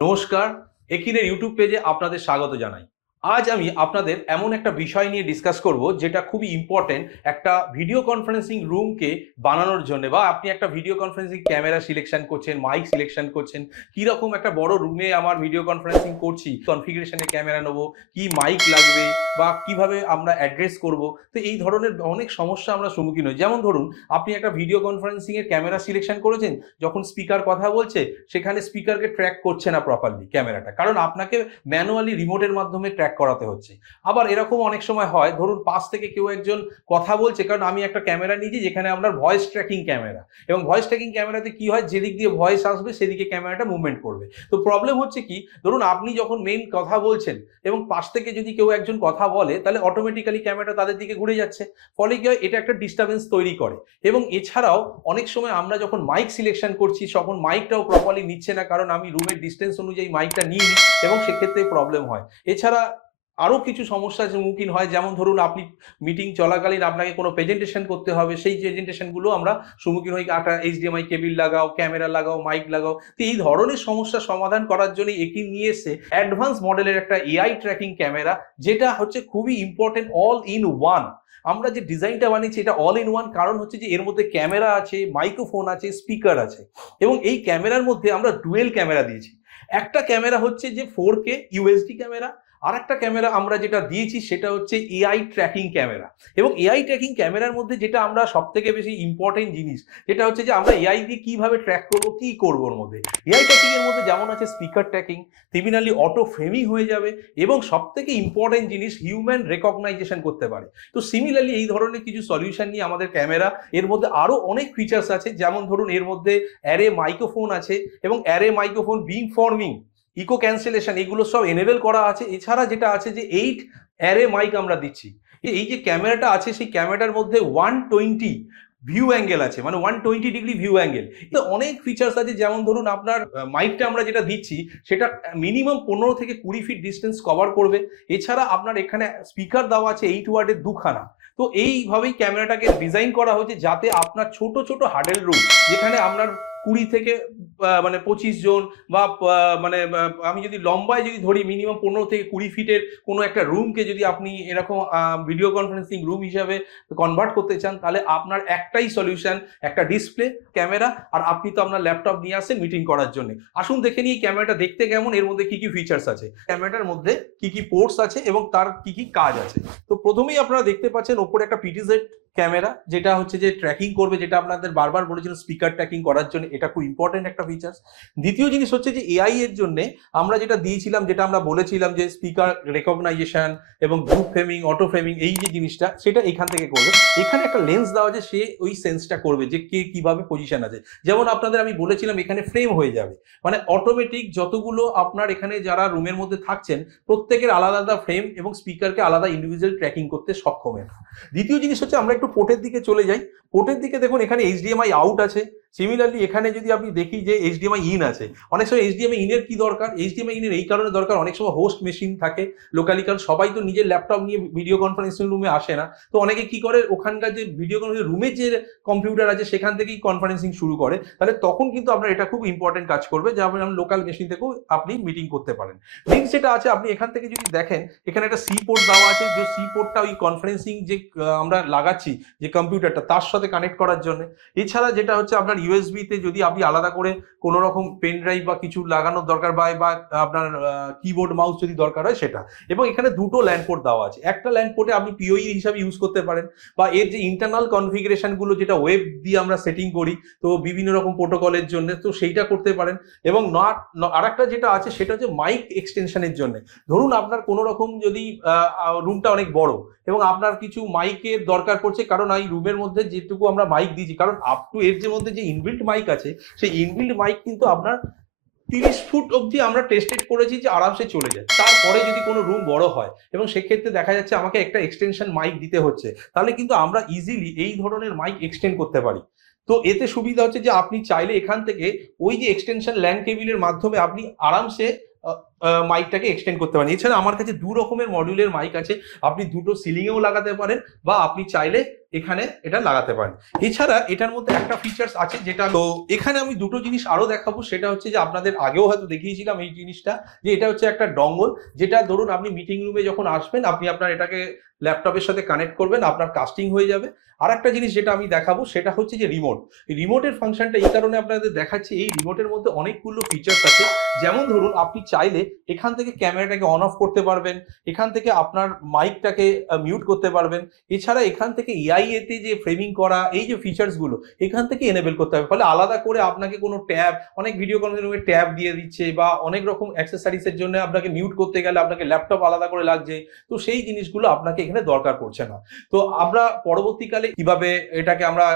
নমস্কার, একিনের ইউটিউব পেজে আপনাদের স্বাগত জানাই। আজ আমি আপনাদের এমন একটা বিষয় নিয়ে ডিসকাস করব যেটা খুবই ইম্পর্টেন্ট একটা ভিডিও কনফারেন্সিং রুমকে বানানোর জন্য, বা আপনি একটা ভিডিও কনফারেন্সিং ক্যামেরা সিলেকশন করছেন, মাইক সিলেকশন করছেন, কিরকম একটা বড় রুমে আমার ভিডিও কনফারেন্সিং করছি, কনফিগারেশনে ক্যামেরা নেবো, কি মাইক লাগবে বা কিভাবে আমরা অ্যাড্রেস করব। তো এই ধরনের অনেক সমস্যা আমরা সম্মুখীন হই। যেমন ধরুন, আপনি একটা ভিডিও কনফারেন্সিং এর ক্যামেরা সিলেকশন করেছেন, যখন স্পিকার কথা বলছে সেখানে স্পিকারকে ট্র্যাক করছে না প্রপারলি ক্যামেরাটা, কারণ আপনাকে ম্যানুয়ালি রিমোটের মাধ্যমে ট্র্যাক করাতে হচ্ছে। আবার এরকম অনেক সময় হয়, ধরুন পাশ থেকে কেউ একজন কথা বলছে, কারণ আমি একটা ক্যামেরা নিয়েছি যেখানে আপনার ভয়েস ট্র্যাকিং ক্যামেরা, এবং ভয়েস ট্র্যাকিং ক্যামেরাতে কি হয়, যেদিক দিয়ে ভয়েস আসবে সেদিকে ক্যামেরাটা মুভমেন্ট করবে। তো প্রবলেম হচ্ছে কি, ধরুন আপনি যখন মেইন কথা বলছেন এবং পাশ থেকে যদি কেউ একজন কথা বলে, তাহলে অটোমেটিক্যালি ক্যামেরাটা তাদের দিকে ঘুরে যাচ্ছে। ফলে কি হয়, এটা একটা ডিস্টারবেন্স তৈরি করে। এবং এছাড়াও অনেক সময় আমরা যখন মাইক সিলেকশন করছি তখন মাইকটাও প্রপারলি নিচ্ছে না, কারণ আমি রুমের ডিস্টেন্স অনুযায়ী মাইকটা নিইনি, এবং সেক্ষেত্রে প্রবলেম হয়। এছাড়া আরও কিছু সমস্যার সম্মুখীন হয়, যেমন ধরুন আপনি মিটিং চলাকালীন আপনাকে কোনো প্রেজেন্টেশন করতে হবে, সেই প্রেজেন্টেশনগুলো আমরা সম্মুখীন হই, একটা এইচডিএমআই কেবিল লাগাও, ক্যামেরা লাগাও, মাইক লাগাও। তো এই ধরনের সমস্যার সমাধান করার জন্য একি নিয়ে এসে অ্যাডভান্স মডেলের একটা এআই ট্র্যাকিং ক্যামেরা, যেটা হচ্ছে খুবই ইম্পর্টেন্ট, অল ইন ওয়ান। আমরা যে ডিজাইনটা বানিয়েছি এটা অল ইন ওয়ান, কারণ হচ্ছে যে এর মধ্যে ক্যামেরা আছে, মাইক্রোফোন আছে, স্পিকার আছে, এবং এই ক্যামেরার মধ্যে আমরা ডুয়েল ক্যামেরা দিয়েছি। একটা ক্যামেরা হচ্ছে যে 4K ইউএসডি ক্যামেরা, আর একটা ক্যামেরা আমরা যেটা দিয়েছি সেটা হচ্ছে এআই ট্র্যাকিং ক্যামেরা। এবং এআই ট্র্যাকিং ক্যামেরার মধ্যে যেটা আমরা সব থেকে বেশি ইম্পর্টেন্ট জিনিস, যেটা হচ্ছে যে আমরা এআই দিয়ে কিভাবে ট্র্যাক করবো, কি করবো। ওর মধ্যে এআই ট্র্যাকিং এর মধ্যে যেমন আছে speaker tracking, similarly auto framing হয়ে যাবে, এবং সব থেকে ইম্পর্টেন্ট জিনিস হিউম্যান রেকগনাইজেশন করতে পারে। তো সিমিলারলি এই ধরনের কিছু সলিউশন নিয়ে আমাদের ক্যামেরা, এর মধ্যে আরো অনেক ফিচার্স আছে, যেমন ধরুন এর মধ্যে অ্যারে মাইক্রোফোন আছে, এবং অ্যারে মাইক্রোফোন, বিম ফর্মিং, ইকো ক্যান্সেলেশন, এগুলো সব এনেবল করা আছে। এছাড়া যেটা আছে যে 8 অ্যারে মাইক আমরা দিচ্ছি। এই যে ক্যামেরাটা আছে সেই ক্যামেরাটার মধ্যে 120 ভিউ অ্যাঙ্গেল আছে, মানে 120 ডিগ্রি ভিউ অ্যাঙ্গেল। তো অনেক ফিচার্স আছে, যেমন ধরুন আপনার মাইকটা আমরা যেটা দিচ্ছি সেটা মিনিমাম 15 থেকে 20 ফিট ডিস্টেন্স কভার করবে। এছাড়া আপনার এখানে স্পিকার দেওয়া আছে 8 ওয়াটের দুখানা। তো এইভাবেই ক্যামেরাটাকে ডিজাইন করা হয়েছে যাতে আপনার ছোট ছোট হাডেল রুম, যেখানে আপনার 20 থেকে মানে 25 জন, বা মানে আমি যদি লম্বায় যদি ধরি মিনিমাম 15 থেকে 20 ফিটের কোনো একটা রুমকে যদি আপনি এরকম ভিডিও কনফারেন্সিং রুম হিসাবে কনভার্ট করতে চান, তাহলে আপনার একটাই সলিউশন, একটা ডিসপ্লে, ক্যামেরা, আর আপনি তো আপনার ল্যাপটপ নিয়ে আসেন মিটিং করার জন্য। আসুন দেখে নিই ক্যামেরাটা দেখতে কেমন, এর মধ্যে কি কি ফিচার্স আছে, ক্যামেরাটার মধ্যে কি কি পোর্টস আছে এবং তার কি কি কাজ আছে। তো প্রথমেই আপনারা দেখতে পাচ্ছেন ওপরে একটা পিটিজেড ক্যামেরা, যেটা হচ্ছে যে ট্র্যাকিং করবে, যেটা আপনাদের বারবার বলেছিল স্পিকার ট্র্যাকিং করার জন্য, এটা খুব ইম্পর্টেন্ট একটা ফিচার্স। দ্বিতীয় জিনিস হচ্ছে যে এআই এর জন্য আমরা যেটা দিয়েছিলাম, যেটা আমরা বলেছিলাম যে স্পিকার রেকগনাইজেশন এবং গ্রুপ ফ্রেমিং, অটো ফ্রেমিং, এই যে জিনিসটা সেটা এখান থেকে করবে। এখানে একটা লেন্স দেওয়া আছে, সে ওই সেন্সটা করবে যে কে কিভাবে পজিশন আছে। যেমন আপনাদের আমি বলেছিলাম এখানে ফ্রেম হয়ে যাবে, মানে অটোমেটিক যতগুলো আপনার এখানে যারা রুমের মধ্যে থাকছেন প্রত্যেকের আলাদা আলাদা ফ্রেম এবং স্পিকারকে আলাদা ইন্ডিভিজুয়াল ট্র্যাকিং করতে সক্ষম। দ্বিতীয় জিনিস হচ্ছে আমরা একটু পোর্টের দিকে চলে যাই। পোর্টের দিকে দেখুন এখানে এইচডিএমআই আউট আছে। সিমিলারলি এখানে যদি আপনি দেখি যে এইচডিএমআই ইন আছে। অনেক সময় এইচডিএমআই ইনের কি দরকার, এইচডিএমআই ইনের এই কারণে দরকার, অনেক সময় হোস্ট মেশিন থাকে লোকালি, কারণ সবাই তো নিজের ল্যাপটপ নিয়ে ভিডিও কনফারেন্সিং রুমে আসে না। তো অনেকে কি করে, ওখানকার যে ভিডিও কনফারেন্সিং রুমের যে কম্পিউটার আছে সেখান থেকেই কনফারেন্সিং শুরু করে। তাহলে তখন কিন্তু আপনার এটা খুব ইম্পর্টেন্ট কাজ করবে, যেমন লোকাল মেশিন থেকেও আপনি মিটিং করতে পারেন। লিঙ্ক যেটা আছে আপনি এখান থেকে যদি দেখেন, এখানে একটা সি পোর্ট দেওয়া আছে, যে সি পোর্টটা ওই কনফারেন্সিং যে আমরা লাগাচ্ছি যে কম্পিউটারটা তার সাথে কানেক্ট করার জন্য। এছাড়া যেটা হচ্ছে আপনার ইউএসবি তে যদি আপনি আলাদা করে কোনো রকম পেন ড্রাইভ বা কিছু লাগানোর দরকার, বা আপনার কিবোর্ড মাউস যদি দরকার হয় সেটা। এবং এখানে দুটো ল্যান্ড পোর্ট দেওয়া আছে, একটা ল্যান্ড পোর্টে আপনি পিওই হিসাবে ইউজ করতে পারেন, বা এর যে ইন্টারনাল কনফিগারেশন গুলো যেটা ওয়েব দিয়ে আমরা সেটিং করি, তো বিভিন্ন রকম প্রোটোকলের জন্য, তো সেইটা করতে পারেন। এবং আরেকটা যেটা আছে সেটা হচ্ছে মাইক এক্সটেনশনের জন্য। ধরুন আপনার কোনো রকম যদি রুমটা অনেক বড় এবং আপনার কিছু মাইকের দরকার পড়ছে, কারণ এই রুমের মধ্যে যেটুকু আমরা মাইক দিয়েছি, কারণ আপ টু এর যে মধ্যে যে ইনবিল্ট মাইক আছে সেই ইনবিল্ট মাইক কিন্তু আপনার 30 ফুট অবধি আমরা টেস্টেড করেছি যে আরামসে চলে যায়। তারপরে যদি কোনো রুম বড় হয় এবং সেক্ষেত্রে দেখা যাচ্ছে আমাকে একটা এক্সটেনশন মাইক দিতে হচ্ছে, তাহলে কিন্তু আমরা ইজিলি এই ধরনের মাইক এক্সটেন্ড করতে পারি। তো এতে সুবিধা হচ্ছে যে আপনি চাইলে এখান থেকে ওই যে এক্সটেনশন ল্যান কেবিলের মাধ্যমে আপনি আরামসে মাইকটাকে এক্সটেন্ড করতে পারেন। এছাড়া আমার কাছে 2 রকমের মডিউলের মাইক আছে, আপনি দুটো সিলিংয়েও লাগাতে পারেন বা আপনি চাইলে এখানে এটা লাগাতে পারেন। এছাড়া এটার মধ্যে একটা ফিচার্স আছে যেটা, তো এখানে আমি দুটো জিনিস আরো দেখাবো, সেটা হচ্ছে যে আপনাদের আগেও হয়তো দেখিয়েছিলাম এই জিনিসটা, যে এটা হচ্ছে একটা ডঙ্গল, যেটা ধরুন আপনি মিটিং রুমে যখন আসবেন আপনি আপনার এটাকে ল্যাপটপের সাথে কানেক্ট করবেন, আপনার কাস্টিং হয়ে যাবে। আর একটা জিনিস যেটা আমি দেখাবো সেটা হচ্ছে যে রিমোট। রিমোটের ফাংশনটা এই কারণে আপনাদের দেখাচ্ছি, এই রিমোটের মধ্যে অনেকগুলো ফিচার্স আছে। যেমন ধরুন আপনি চাইলে এখান থেকে ক্যামেরাটাকে অন অফ করতে পারবেন, এখান থেকে আপনার মাইকটাকে মিউট করতে পারবেন। এছাড়া এখান থেকে এআই এতে যে ফ্রেমিং করা এই যে ফিচার্স গুলো এখান থেকে এনেবল করতে হবে, ফলে আলাদা করে আপনাকে কোনো ট্যাব, অনেক ভিডিও কনফারেন্সিং ট্যাব দিয়ে দিচ্ছে বা অনেক রকম অ্যাক্সেসরিজের জন্য আপনাকে মিউট করতে গেলে আপনাকে ল্যাপটপ আলাদা করে লাগছে, তো সেই জিনিসগুলো আপনাকে এখানে দরকার পড়ছে না। তো আমরা পরবর্তীকালে কিভাবে এটাকে আমরা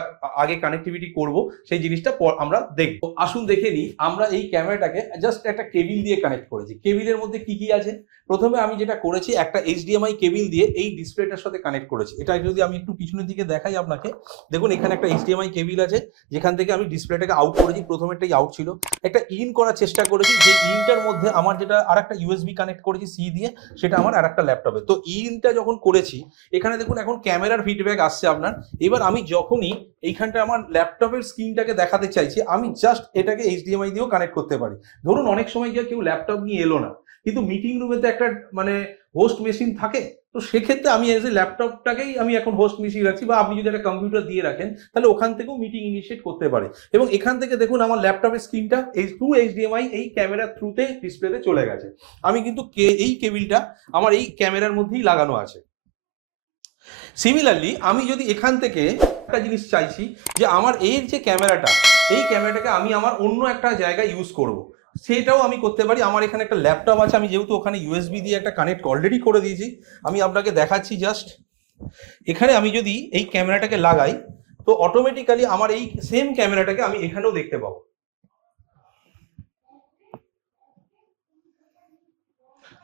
আগে কানেক্টিভিটি করব সেই জিনিসটা আমরা দেখব। আসুন দেখে নিই। আমরা এই ক্যামেরাটাকে জাস্ট একটা কেবিল দিয়ে কানেক্ট করেছি। কেবিলের মধ্যে কি কি আছে, প্রথমে আমি যেটা করেছি একটা এইচডিএমআই কেবিল দিয়ে এই ডিসপ্লেটার সাথে কানেক্ট করেছি। এটা যদি আমি একটু পিছনের দিকে দেখাই আপনাকে, দেখুন এখানে একটা এইচডিএমআই কেবিল আছে যেখান থেকে আমি ডিসপ্লেটাকে আউট করেছি। প্রথমেরটাই আউট ছিল, একটা ইন করার চেষ্টা করেছি, যে ইনটার মধ্যে আমার যেটা আরেকটা ইউএসবি কানেক্ট করেছি সি দিয়ে, সেটা আমার আরেকটা ল্যাপটপে। তো ইনটা যখন করেছি এখানে দেখুন এখন ক্যামেরার ফিডব্যাক আসছে আপনার। এবার আমি যখনই এইখানটা আমার ল্যাপটপের স্ক্রিনটাকে দেখাতে চাইছি, আমি জাস্ট এটাকে এইচডিএমআই দিয়েও কানেক্ট করতে পারি। ধরুন অনেক সময় গিয়ে কেউ ল্যাপটপ নিয়ে এলো না, কিন্তু মিটিং রুমে তো একটা মানে হোস্ট মেশিন থাকে, তো সেক্ষেত্রে আমি এজ এ ল্যাপটপটাকেই আমি এখন হোস্ট মেশিন রাখছি, বা আপনি যদি একটা কম্পিউটার দিয়ে রাখেন তাহলে ওখান থেকেও মিটিং ইনিশিয়েট করতে পারে। এবং এখান থেকে দেখুন আমার ল্যাপটপের স্ক্রিনটা এই থ্রু এইচডিএমআই এই ক্যামেরার থ্রুতে ডিসপ্লেতে চলে গেছে। আমি কিন্তু এই কেবিলটা আমার এই ক্যামেরার মধ্যেই লাগানো আছে। সিমিলারলি আমি যদি এখান থেকে একটা জিনিস চাইছি যে আমার এর যে ক্যামেরাটা, এই ক্যামেরাটাকে আমি আমার অন্য একটা জায়গায় ইউজ করব, সেটাও আমি করতে পারি। আমার এখানে একটা ল্যাপটপ আছে, আমি যেহেতু ওখানে ইউএসবি দিয়ে একটা কানেক্ট অলরেডি করে দিয়েছি, আমি আপনাকে দেখাচ্ছি জাস্ট। এখানে আমি যদি এই ক্যামেরাটাকে লাগাই তো অটোমেটিক্যালি আমার এই সেম ক্যামেরাটাকে আমি এখানেও দেখতে পাবো।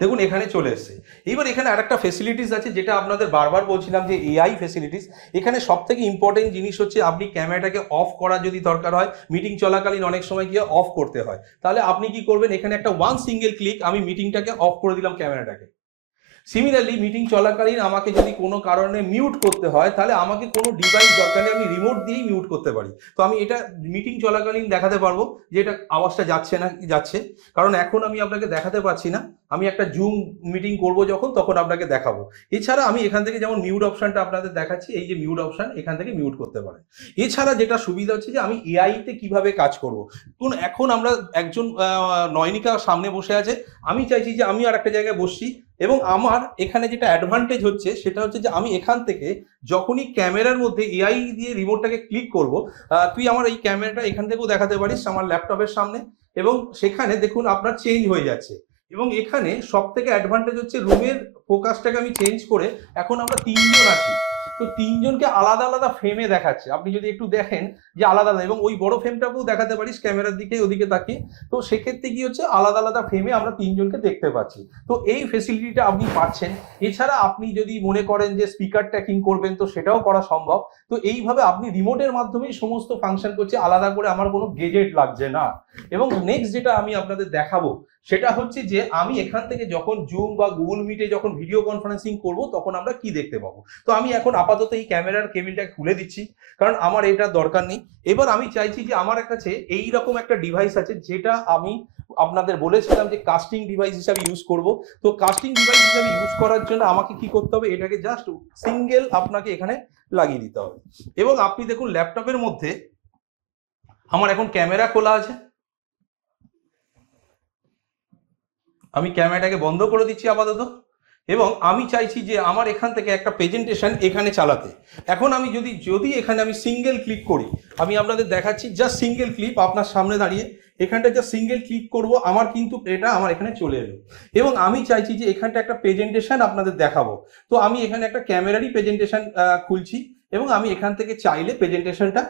দেখুন এখানে চলে এসেছে। এবার এখানে আরেকটা ফেসিলিটিস আছে যেটা আপনাদের বারবার বলছিলাম, যে এআই ফেসিলিটিস। এখানে সব থেকে ইম্পর্টেন্ট জিনিস হচ্ছে আপনি ক্যামেরাটাকে অফ করা যদি দরকার হয়, মিটিং চলাকালীন অনেক সময় গিয়ে অফ করতে হয়, তাহলে আপনি কি করবেন, এখানে একটা ওয়ান সিঙ্গেল ক্লিক আমি মিটিংটাকে অফ করে দিলাম ক্যামেরাটাকে। সিমিলারলি মিটিং চলাকালীন আমাকে যদি কোনো কারণে মিউট করতে হয়, তাহলে আমাকে কোনো ডিভাইস দরকার নেই, আমি রিমোট দিয়েই মিউট করতে পারি। তো আমি এটা মিটিং চলাকালীন দেখাতে পারবো যে এটা আওয়াজটা যাচ্ছে না কি যাচ্ছে, কারণ এখন আমি আপনাকে দেখাতে পারছি না। আমি একটা জুম মিটিং করব যখন, তখন আপনাকে দেখাবো। এছাড়া আমি এখান থেকে যেমন মিউট অপশনটা আপনাদের দেখাচ্ছি, এই যে মিউট অপশন, এখান থেকে মিউট করতে পারে। এছাড়া যেটা সুবিধা হচ্ছে যে আমি এআই তে কিভাবে কাজ করব। এখন আমরা একজন নয়নিকা সামনে বসে আছে, আমি চাইছি যে আমি আর একটা জায়গায় বসছি, এবং আমার এখানে যেটা অ্যাডভান্টেজ হচ্ছে সেটা হচ্ছে যে আমি এখান থেকে যখনই ক্যামেরার মধ্যে এআই দিয়ে রিমোটটাকে ক্লিক করব, তুই আমার এই ক্যামেরাটা এখান থেকেও দেখাতে পারিস আমার ল্যাপটপের সামনে, এবং সেখানে দেখুন আপনার চেঞ্জ হয়ে যাচ্ছে। এবং এখানে সব থেকে অ্যাডভান্টেজ হচ্ছে রুমের ফোকাসটাকে আমি চেঞ্জ করে এখন আমরা তিনজন আছি, তো তিনজনকে আলাদা আলাদা ফ্রেমে দেখাচ্ছে। আপনি যদি একটু দেখেন যে আলাদা আলাদা, এবং ওই বড় ফ্রেমটাকেও দেখাতে পারিস ক্যামেরার দিকে ওদিকে তাকিয়ে, তো সেক্ষেত্রে কি হচ্ছে আলাদা আলাদা ফ্রেমে আমরা তিনজনকে দেখতে পাচ্ছি। তো এই ফেসিলিটিটা আপনি পাচ্ছেন। এছাড়া আপনি যদি মনে করেন যে স্পিকার ট্র্যাকিং করবেন, তো সেটাও করা সম্ভব। তো এইভাবে আপনি রিমোটের মাধ্যমেই সমস্ত ফাংশন করছে, আলাদা করে আমার কোনো গেজেট লাগছে না। এবং নেক্সট যেটা আমি আপনাদের দেখাবো সেটা হচ্ছে যে আমি এখান থেকে যখন জুম বা গুগল মিটে যখন ভিডিও কনফারেন্সিং করব, তখন আমরা কি দেখতে পাবো। তো আমি এখন আপাতত এই ক্যামেরার কেবিলটা খুলে দিচ্ছি, কারণ আমার এটা দরকার নেই। এবার আমি চাইছি যে আমার কাছে এইরকম একটা ডিভাইস আছে, যেটা আমি আপনাদের বলেছিলাম যে কাস্টিং ডিভাইস হিসাবে ইউজ করব। তো কাস্টিং ডিভাইস হিসাবে ইউজ করার জন্য আমাকে কি করতে হবে, এটাকে জাস্ট সিঙ্গেল আপনাকে এখানে লাগিয়ে দিতে হবে। এবং আপনি দেখুন ল্যাপটপের মধ্যে আমার এখন ক্যামেরা খোলা আছে, আমি ক্যামেরাটাকে বন্ধ করে দিচ্ছি আপাতত, এবং আমি চাইছি যে আমার এখান থেকে একটা প্রেজেন্টেশন এখানে চালাতে। এখন আমি যদি এখানে আমি সিঙ্গেল ক্লিক করি, আমি আপনাদের দেখাচ্ছি জাস্ট সিঙ্গেল ক্লিক, আপনার সামনে দাঁড়িয়ে এখানটা জাস্ট সিঙ্গেল ক্লিক করব, আমার কিন্তু এটা আমার এখানে চলে এলো। এবং আমি চাইছি যে এখানটা একটা প্রেজেন্টেশন আপনাদের দেখাবো, তো আমি এখানে একটা ক্যামেরারই প্রেজেন্টেশন খুলছি, এবং আমি এখান থেকে চাইলে প্রেজেন্টেশনটা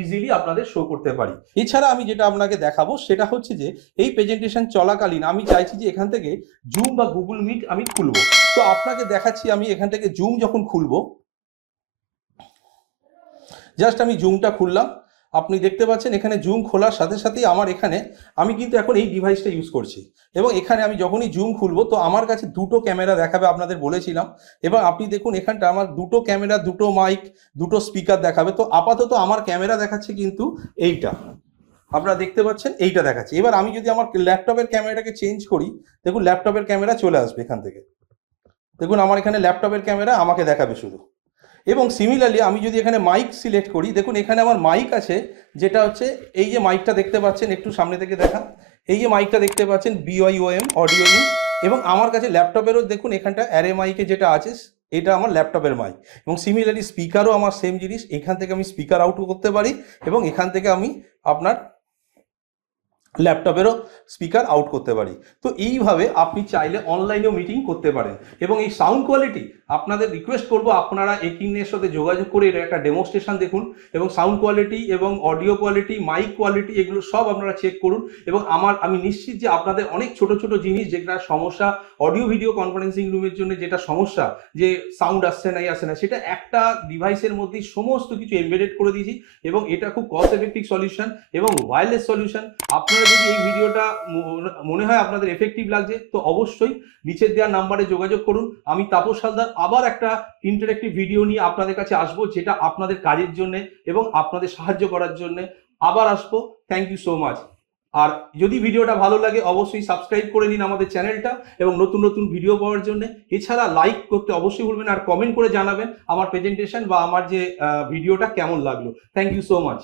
ইজিলি আপনাদের শো করতে পারি। এছাড়া আমি যেটা আপনাকে দেখাবো সেটা হচ্ছে যে এই প্রেজেন্টেশন চলাকালীন আমি চাইছি যে এখান থেকে জুম বা গুগল মিট আমি খুলবো। তো আপনাকে দেখাচ্ছি আমি এখান থেকে জুম যখন খুলবো, জাস্ট আমি জুমটা খুললাম, আপনি দেখতে পাচ্ছেন এখানে জুম খোলার সাথে সাথেই আমার এখানে আমি কিন্তু এখন এই ডিভাইসটা ইউজ করছি, এবং এখানে আমি যখনই জুম খুলবো তো আমার কাছে দুটো ক্যামেরা দেখাবে, আপনাদের বলেছিলাম। এবং আপনি দেখুন এখানটা আমার দুটো ক্যামেরা, দুটো মাইক, দুটো স্পিকার দেখাবে। তো আপাতত আমার ক্যামেরা দেখাচ্ছে কিন্তু এইটা, আপনারা দেখতে পাচ্ছেন এইটা দেখাচ্ছে। এবার আমি যদি আমার ল্যাপটপের ক্যামেরাটাকে চেঞ্জ করি, দেখুন ল্যাপটপের ক্যামেরা চলে আসবে এখান থেকে। দেখুন আমার এখানে ল্যাপটপের ক্যামেরা আমাকে দেখাবে শুধু। এবং সিমিলারলি আমি যদি এখানে মাইক সিলেক্ট করি, দেখুন এখানে আমার মাইক আছে, যেটা হচ্ছে এই যে মাইকটা দেখতে পাচ্ছেন, একটু সামনে থেকে দেখা, এই যে মাইকটা দেখতে পাচ্ছেন BYOM অডিও ইন। এবং আমার কাছে ল্যাপটপেরও দেখুন এখানটা অ্যারে মাইকে যেটা আছে, এটা আমার ল্যাপটপের মাইক। এবং সিমিলারলি স্পিকারও আমার সেম জিনিস, এখান থেকে আমি স্পিকার আউট করতে পারি, এবং এখান থেকে আমি আপনার ল্যাপটপেরও স্পিকার আউট করতে পারি। তো এইভাবে আপনি চাইলে অনলাইনেও মিটিং করতে পারেন। এবং এই সাউন্ড কোয়ালিটি আপনাদের রিকোয়েস্ট করবো, আপনারা একিনের সাথে যোগাযোগ করে এটা একটা ডেমনস্ট্রেশন দেখুন, এবং সাউন্ড কোয়ালিটি এবং অডিও কোয়ালিটি, মাইক কোয়ালিটি, এগুলো সব আপনারা চেক করুন। এবং আমি নিশ্চিত যে আপনাদের অনেক ছোট ছোট জিনিস যেটা সমস্যা অডিও ভিডিও কনফারেন্সিং রুমের জন্য, যেটা সমস্যা যে সাউন্ড আসছে না আসছে না, সেটা একটা ডিভাইসের মধ্যেই সমস্ত কিছু এমবেডেড করে দিয়েছি। এবং এটা খুব কস্ট এফেক্টিভ সলিউশন এবং ওয়্যারলেস সলিউশন। আপনারা যদি এই ভিডিওটা মনে হয় আপনাদের এফেক্টিভ লাগছে, তো অবশ্যই নিচের দেওয়া নাম্বারে যোগাযোগ করুন। আমি তাপস হালদার আবার একটা ইন্টারেক্টিভ ভিডিও নিয়ে আপনাদের কাছে আসবো, যেটা আপনাদের কাজের জন্য এবং আপনাদের সাহায্য করার জন্য আবার আসবো। Thank you so much. আর যদি ভিডিওটা ভালো লাগে অবশ্যই সাবস্ক্রাইব করে নিন আমাদের চ্যানেলটা, এবং নতুন নতুন ভিডিও পাওয়ার জন্য। এছাড়া লাইক করতে অবশ্যই ভুলবেন, আর কমেন্ট করে জানাবেন আমার প্রেজেন্টেশন বা আমার যে ভিডিওটা কেমন লাগলো। Thank you so much.